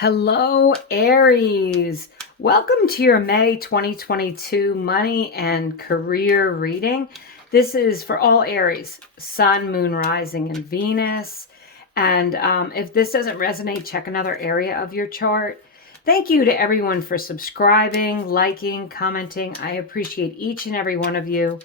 Hello, Aries. Welcome to your May 2022 money and career reading. This is for all Aries, Sun, Moon, Rising, and Venus. And if this doesn't resonate, check another area of your chart. Thank you to everyone for subscribing, liking, commenting. I appreciate each and every one of you.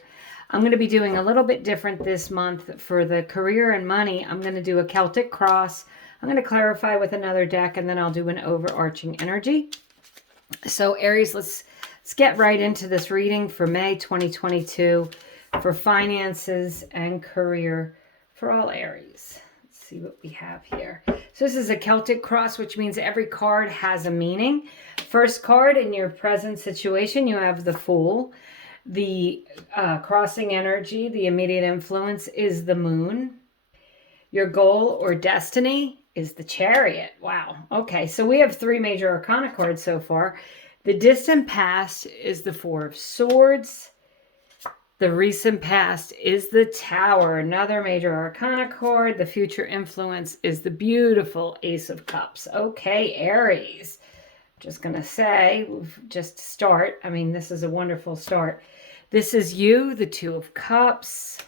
I'm going to be doing a little bit different this month for the career and money. I'm going to do a Celtic Cross. I'm going to clarify with another deck, and then I'll do an overarching energy. So Aries, let's get right into this reading for May 2022 for finances and career for all Aries. Let's see what we have here. So this is a Celtic Cross, which means every card has a meaning. First card, in your present situation, you have the Fool. The crossing energy, the immediate influence, is the Moon. Your goal or destiny is the Chariot. Wow. Okay, so we have three major arcana cards so far. The distant past is the Four of Swords. The recent past is the Tower, another major arcana card. The future influence is the beautiful Ace of Cups. Okay, Aries. Just going to say, just to start, I mean, this is a wonderful start. This is you, the Two of Cups.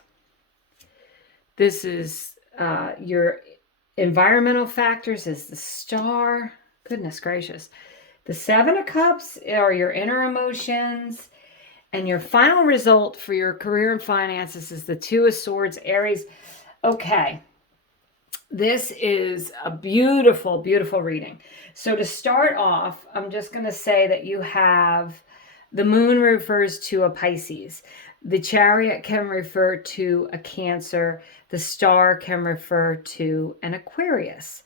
This is your environmental factors is the Star. Goodness gracious. The Seven of Cups are your inner emotions. And your final result for your career and finances is the Two of Swords, Aries. Okay. This is a beautiful, beautiful reading. So to start off, I'm just going to say that you have the Moon refers to a Pisces. The Chariot can refer to a Cancer. The Star can refer to an Aquarius.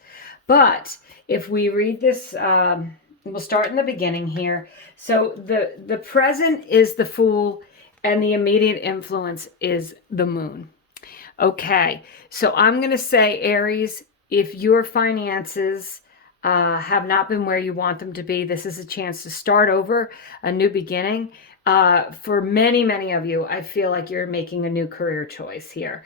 But if we read this, we'll start in the beginning here. So the present is the Fool, and the immediate influence is the Moon. Okay, so I'm going to say, Aries, if your finances have not been where you want them to be, this is a chance to start over, a new beginning. For many, many of you, I feel like you're making a new career choice here.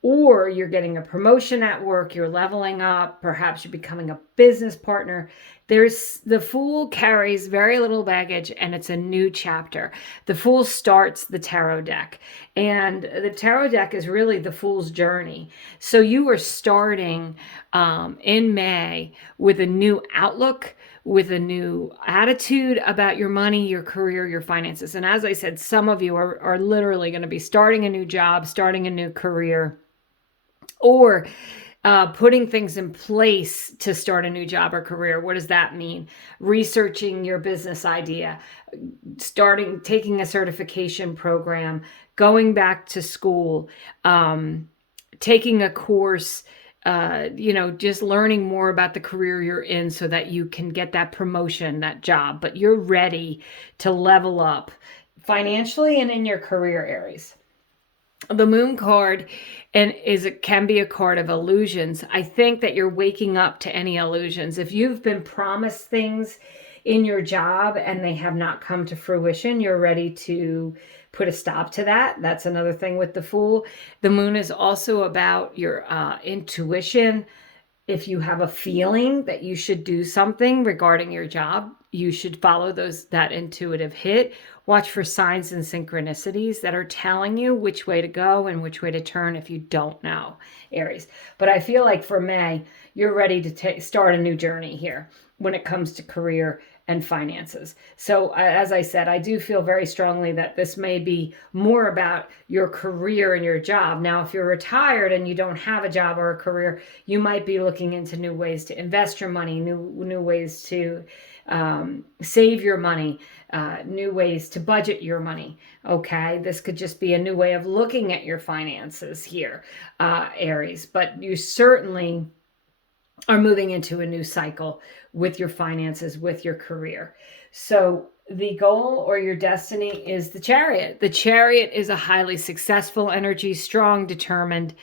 Or you're getting a promotion at work, you're leveling up, perhaps you're becoming a business partner. The Fool carries very little baggage, and it's a new chapter. The Fool starts the tarot deck, and the tarot deck is really the Fool's journey. So you are starting in May with a new outlook, with a new attitude about your money, your career, your finances. And as I said, some of you are literally going to be starting a new job, starting a new career, or putting things in place to start a new job or career. What does that mean? Researching your business idea, taking a certification program, going back to school, taking a course, just learning more about the career you're in so that you can get that promotion, that job, but you're ready to level up financially and in your career, Aries. The Moon card can be a card of illusions. I think that you're waking up to any illusions. If you've been promised things in your job and they have not come to fruition, you're ready to put a stop to that. That's another thing with the Fool. The Moon is also about your intuition. If you have a feeling that you should do something regarding your job, you should follow that intuitive hit. Watch for signs and synchronicities that are telling you which way to go and which way to turn if you don't know, Aries. But I feel like for May, you're ready to start a new journey here when it comes to career and finances. So as I said, I do feel very strongly that this may be more about your career and your job. Now, if you're retired and you don't have a job or a career, you might be looking into new ways to invest your money, new ways to save your money, new ways to budget your money. Okay, this could just be a new way of looking at your finances here, Aries. But you certainly are moving into a new cycle with your finances, with your career. So the goal or your destiny is the Chariot. The Chariot is a highly successful energy, strong, determined,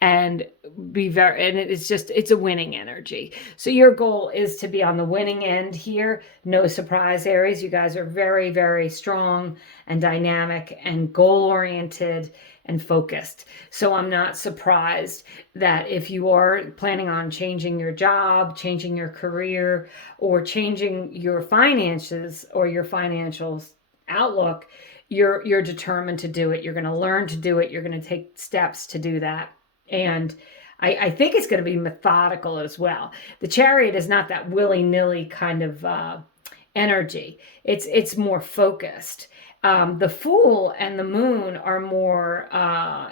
and it's a winning energy. So your goal is to be on the winning end here. No surprise, Aries. You guys are very, very strong and dynamic and goal-oriented and focused. So I'm not surprised that if you are planning on changing your job, changing your career, or changing your finances or your financial outlook, you're determined to do it. You're going to learn to do it. You're going to take steps to do that. And I think it's going to be methodical as well. The Chariot is not that willy-nilly kind of energy. It's more focused. The Fool and the Moon are more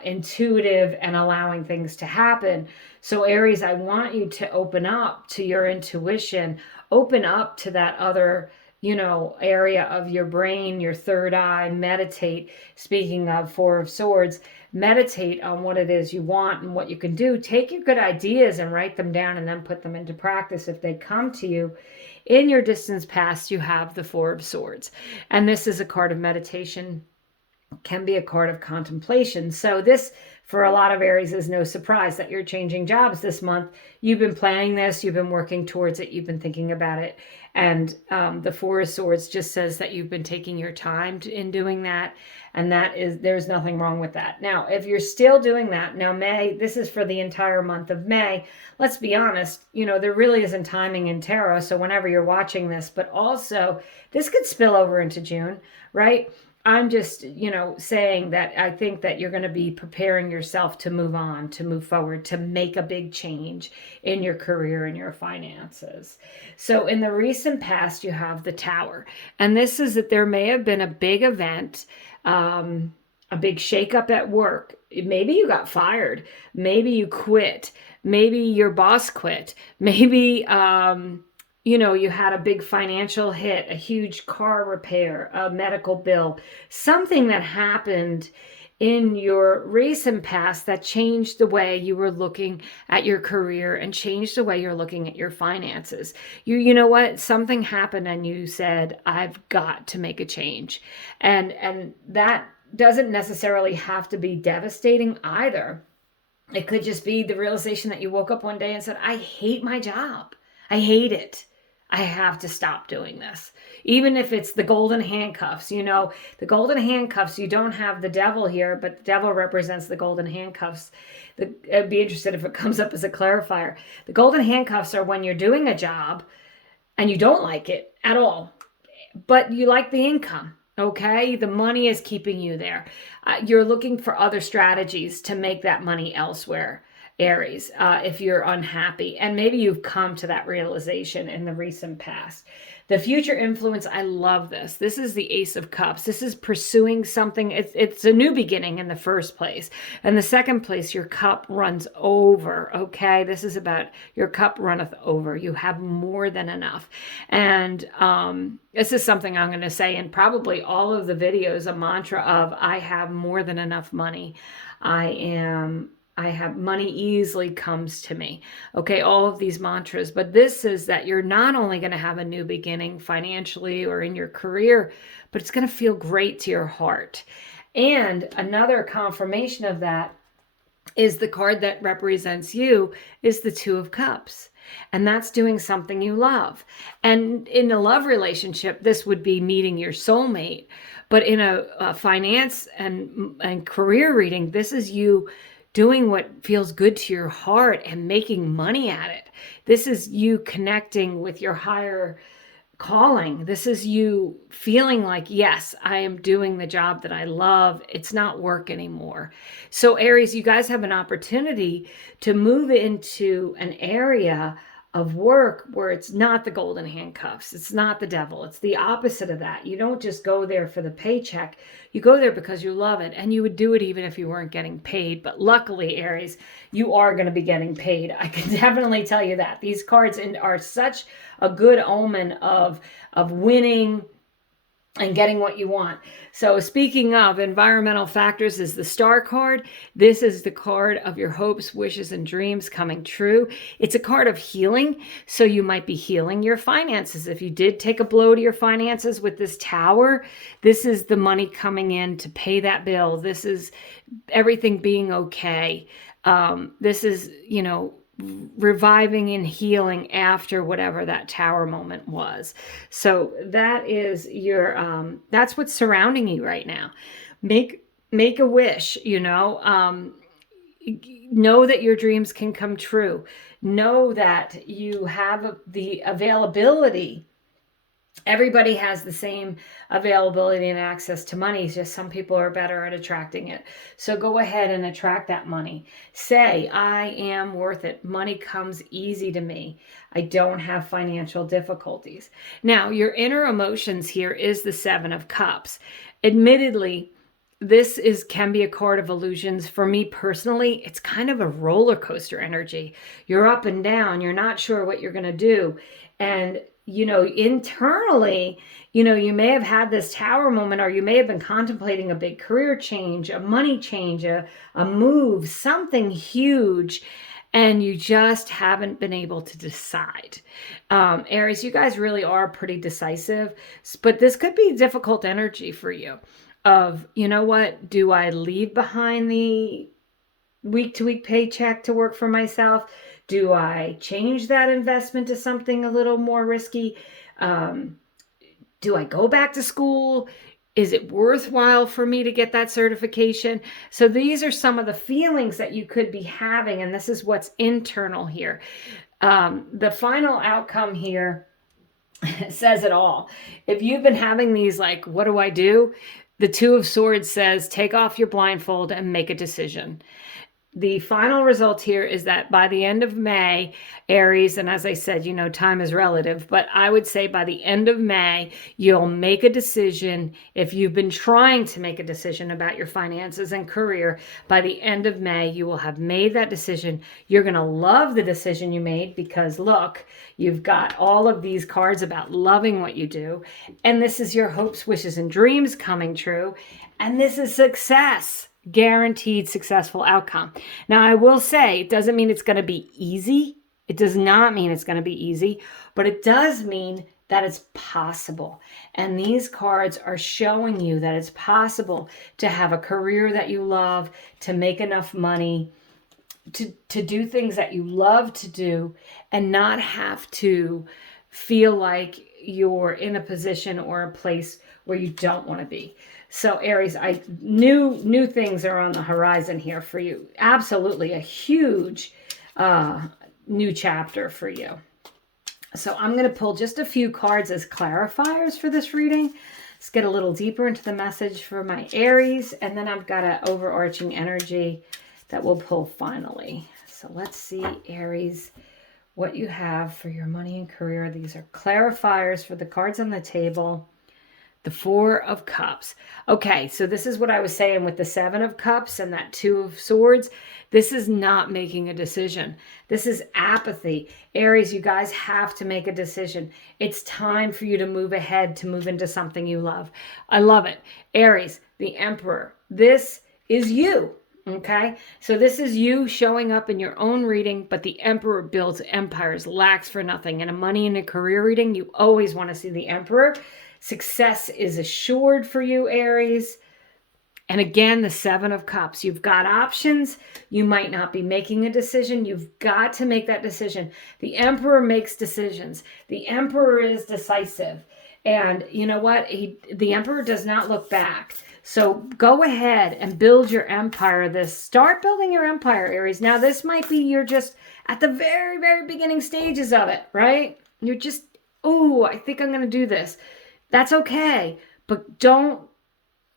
intuitive and allowing things to happen. So Aries, I want you to open up to your intuition, open up to that other, area of your brain, your third eye, meditate. Speaking of Four of Swords, meditate on what it is you want and what you can do. Take your good ideas and write them down and then put them into practice if they come to you. In your distance past, you have the Four of Swords. And this is a card of meditation, can be a card of contemplation. So this, for a lot of Aries, is no surprise that you're changing jobs this month. You've been planning this. You've been working towards it. You've been thinking about it. And the Four of Swords just says that you've been taking your time in doing that. And there's nothing wrong with that. Now, if you're still doing that, now this is for the entire month of May. Let's be honest, there really isn't timing in tarot. So whenever you're watching this, but also this could spill over into June, right? I'm just, saying that I think that you're going to be preparing yourself to move on, to move forward, to make a big change in your career and your finances. So in the recent past, you have the Tower. And this is that there may have been a big event, a big shakeup at work. Maybe you got fired. Maybe you quit. Maybe your boss quit. Maybe, you had a big financial hit, a huge car repair, a medical bill, something that happened in your recent past that changed the way you were looking at your career and changed the way you're looking at your finances. You know what? Something happened and you said, I've got to make a change. And that doesn't necessarily have to be devastating either. It could just be the realization that you woke up one day and said, I hate my job. I hate it. I have to stop doing this. Even if it's the golden handcuffs, the golden handcuffs, you don't have the devil here, but the devil represents the golden handcuffs. I'd be interested if it comes up as a clarifier. The golden handcuffs are when you're doing a job and you don't like it at all, but you like the income. Okay, the money is keeping you there. You're looking for other strategies to make that money elsewhere. Aries, if you're unhappy, and maybe you've come to that realization in the recent past. The future influence, I love this. This is the Ace of Cups. This is pursuing something. It's a new beginning in the first place. And the second place, your cup runs over, okay? This is about your cup runneth over. You have more than enough. And this is something I'm going to say in probably all of the videos, a mantra of I have more than enough money. I have money easily comes to me. Okay, all of these mantras. But this is that you're not only going to have a new beginning financially or in your career, but it's going to feel great to your heart. And another confirmation of that is the card that represents you is the Two of Cups. And that's doing something you love. And in a love relationship, this would be meeting your soulmate. But in a finance and career reading, this is you doing what feels good to your heart and making money at it. This is you connecting with your higher calling. This is you feeling like, yes, I am doing the job that I love. It's not work anymore. So Aries, you guys have an opportunity to move into an area of work where it's not the golden handcuffs. It's not the devil. It's the opposite of that. You don't just go there for the paycheck. You go there because you love it, and you would do it even if you weren't getting paid. But luckily, Aries, you are going to be getting paid. I can definitely tell you that. These cards are such a good omen of winning and getting what you want. So speaking of environmental factors is the Star card. This is the card of your hopes, wishes, and dreams coming true. It's a card of healing. So you might be healing your finances. If you did take a blow to your finances with this Tower, this is the money coming in to pay that bill. This is everything being okay. This is, reviving and healing after whatever that Tower moment was. So that is your, that's what's surrounding you right now. Make make a wish, know that your dreams can come true. Know that you have the availability. Everybody has the same availability and access to money. It's just some people are better at attracting it. So go ahead and attract that money. Say, I am worth it. Money comes easy to me. I don't have financial difficulties. Now, your inner emotions here is the Seven of Cups. Admittedly, this can be a card of illusions. For me personally, it's kind of a roller coaster energy. You're up and down. You're not sure what you're going to do. And internally, you may have had this tower moment, or you may have been contemplating a big career change, a money change, a move, something huge, and you just haven't been able to decide. Aries, you guys really are pretty decisive, but this could be difficult energy for you of, what, do I leave behind the week-to-week paycheck to work for myself? Do I change that investment to something a little more risky? Do I go back to school? Is it worthwhile for me to get that certification? So these are some of the feelings that you could be having, and this is what's internal here. The final outcome here says it all. If you've been having these, like, what do I do? The Two of Swords says, take off your blindfold and make a decision. The final result here is that by the end of May, Aries, and as I said, time is relative, but I would say by the end of May, you'll make a decision. If you've been trying to make a decision about your finances and career, by the end of May, you will have made that decision. You're going to love the decision you made because, look, you've got all of these cards about loving what you do. And this is your hopes, wishes, and dreams coming true. And this is success. Guaranteed successful outcome. Now, I will say, it doesn't mean it's going to be easy. It does not mean it's going to be easy, but it does mean that it's possible. And these cards are showing you that it's possible to have a career that you love, to make enough money, to do things that you love to do, and not have to feel like you're in a position or a place where you don't want to be. So Aries, new things are on the horizon here for you. Absolutely a huge new chapter for you. So I'm going to pull just a few cards as clarifiers for this reading. Let's get a little deeper into the message for my Aries, and then I've got an overarching energy that we'll pull finally. So let's see, Aries, what you have for your money and career. These are clarifiers for the cards on the table. The Four of Cups. Okay, so this is what I was saying with the Seven of Cups and that Two of Swords. This is not making a decision. This is apathy. Aries, you guys have to make a decision. It's time for you to move ahead, to move into something you love. I love it. Aries, the Emperor. This is you. Okay, so this is you showing up in your own reading, but the Emperor builds empires, lacks for nothing. In a money and a career reading, you always want to see the Emperor. Success is assured for you, Aries. And again, the Seven of Cups. You've got options. You might not be making a decision. You've got to make that decision. The Emperor makes decisions. The Emperor is decisive. And you know what? The Emperor does not look back. So go ahead and build your empire. Start building your empire, Aries. Now, this might be you're just at the very, very beginning stages of it, right? You're just, oh, I think I'm going to do this. That's okay, but don't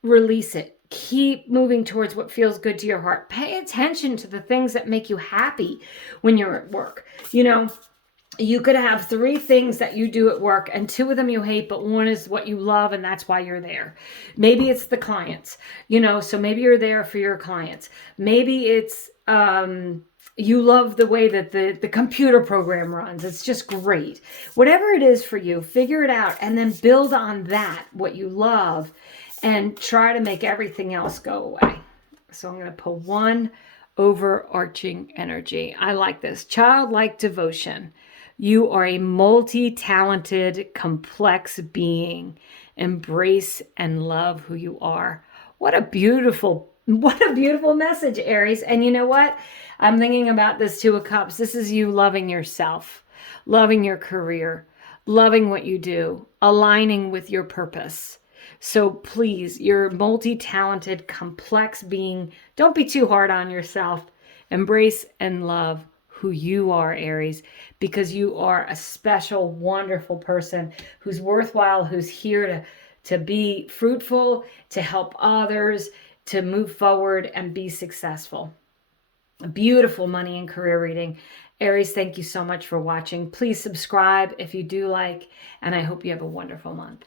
release it. Keep moving towards what feels good to your heart. Pay attention to the things that make you happy when you're at work. You could have 3 things that you do at work and 2 of them you hate, but 1 is what you love and that's why you're there. Maybe it's the clients, so maybe you're there for your clients. Maybe it's you love the way that the computer program runs. It's just great. Whatever it is for you, figure it out and then build on that, what you love, and try to make everything else go away. So I'm going to pull 1 overarching energy. I like this. Childlike devotion. You are a multi-talented, complex being. Embrace and love who you are. What a beautiful message, Aries. And you know what? I'm thinking about this Two of Cups. This is you loving yourself, loving your career, loving what you do, aligning with your purpose. So please, you're a multi-talented, complex being. Don't be too hard on yourself. Embrace and love who you are, Aries, because you are a special, wonderful person who's worthwhile, who's here to be fruitful, to help others, to move forward and be successful. A beautiful money and career reading. Aries, thank you so much for watching. Please subscribe if you do like, and I hope you have a wonderful month.